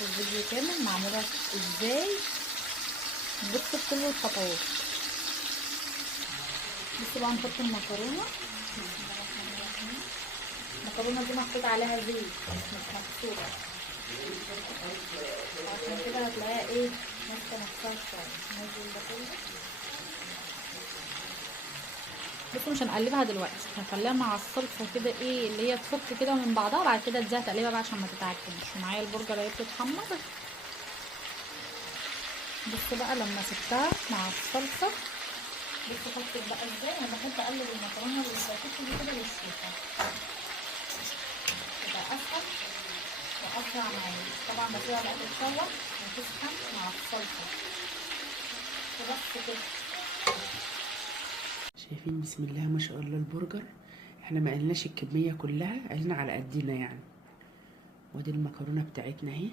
تشوفوا الفيديو كامل معموله ازاي، بصوا بكل الخطوات. بصوا بقى نحط المكرونه. المكرونه دي محطوط عليها زيت مش مكسوره، عشان كده هتلاقيها ايه ماسكه نفسها شويه. ننزل ده كله. بصوا مش هنقلبها دلوقتي، هنخليها مع الصلصه كده ايه اللي هي تفك كده من بعضها، وبعد كده اديها تقليبه بقى عشان ما تتعجنش. ومعايا البرجر اهي بتتحمر. بصوا بقى لما سبتها مع الصلصه، بصوا خدت بقى ازاي. انا بحب اقلب المكرونه بالسباكيتي دي كده بالشوكه، تبقى اسهل واسرع معايا. طبعا بسيبها بقى تتشوح وتسخن مع الصلصه وبس كده. شايفين بسم الله ما شاء الله البرجر. احنا ما قلناش الكميه كلها، قلنا على قدنا يعني. ودي المكرونه بتاعتنا اهي.